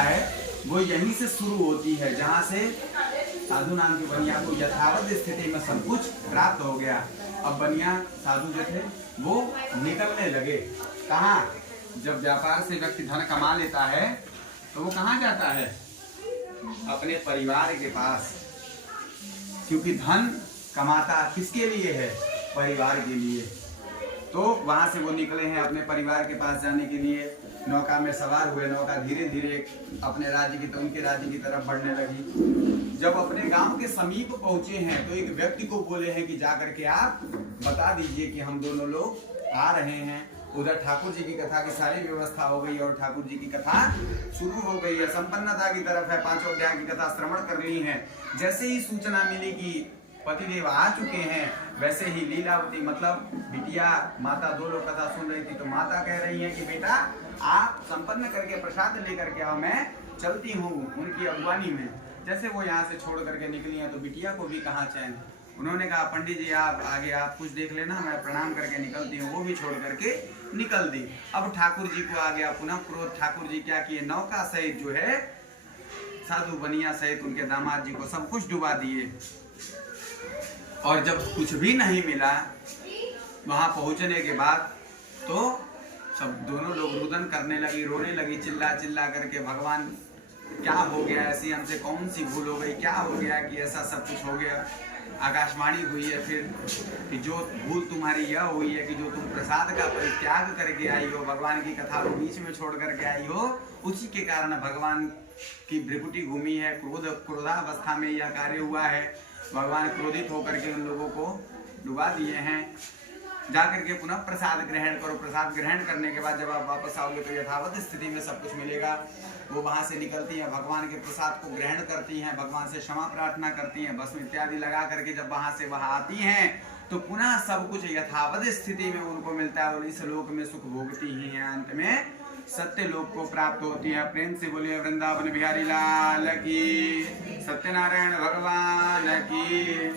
है वो यहीं से शुरू होती है, जहाँ से साधु नाम की बनिया को यथावत स्थिति में सब कुछ प्राप्त हो गया। अब बनिया साधु जो थे वो निकलने लगे। कहाँ? जब व्यापार से व्यक्ति धन कमा लेता है तो वो कहाँ जाता है? अपने परिवार के पास, क्योंकि धन कमाता किसके लिए है? परिवार के लिए। तो वहां से वो निकले हैं अपने परिवार के पास जाने के लिए। नौका में सवार हुए, नौका धीरे धीरे अपने राज्य की उनके राज्य की तरफ बढ़ने लगी। जब अपने गांव के समीप पहुंचे हैं तो एक व्यक्ति को बोले हैं कि जाकर के आप बता दीजिए कि हम दोनों लोग आ रहे हैं। उधर ठाकुर जी की कथा की सारी व्यवस्था हो गई और ठाकुर जी की कथा शुरू हो गई है, संपन्नता की तरफ है। 5 अध्याय की कथा श्रवण कर ली है। जैसे ही सूचना मिली कि पतिदेव आ चुके हैं, वैसे ही लीलावती मतलब बिटिया माता, दो लोग कथा सुन रही थी तो माता कह रही है कि बेटा आप संपन्न करके प्रसाद लेकर के आओ, मैं चलती हूँ उनकी अगवानी में। जैसे वो यहाँ से छोड़ करके निकली हैं तो बिटिया को भी कहा चैन। उन्होंने कहा पंडित जी आप आगे आप कुछ देख लेना, मैं प्रणाम करके निकलती हूँ। वो भी छोड़ करके निकल दी। अब ठाकुर जी को आ गया पुनः क्रोध। ठाकुर जी क्या किए? नौका सहित जो है साधु बनिया सहित उनके दामाद जी को सब कुछ डुबा दिए। और जब कुछ भी नहीं मिला वहां पहुंचने के बाद तो सब दोनों लोग रुदन करने लगी, रोने लगी, चिल्ला चिल्ला करके भगवान क्या हो गया, ऐसी हमसे कौन सी भूल हो गई, क्या हो गया कि ऐसा सब कुछ हो गया। आकाशवाणी हुई है फिर कि जो भूल तुम्हारी यह हुई है कि जो तुम प्रसाद का परित्याग करके आई हो, भगवान की कथा को बीच में छोड़ करके आई हो, उसी के कारण भगवान की भ्रिकुटी घूमी है। क्रोधावस्था में यह कार्य हुआ है। भगवान क्रोधित होकर के उन लोगों को डुबा दिए हैं। जाकर के पुनः प्रसाद ग्रहण करो। प्रसाद ग्रहण करने के बाद जब आप वापस आओगे तो यथावत स्थिति में सब कुछ मिलेगा। वो वहां से निकलती हैं, भगवान के प्रसाद को ग्रहण करती हैं, भगवान से क्षमा प्रार्थना करती हैं, भस्म इत्यादि लगा करके जब वहां से वहां आती हैं तो पुनः सब कुछ यथावत स्थिति में उनको मिलता है और इस लोक में सुख भोगती ही हैं। अंत में सत्य लोक को प्राप्त होती है। प्रेम से बोलिए वृंदावन बिहारी लाल की, सत्यनारायण भगवान की।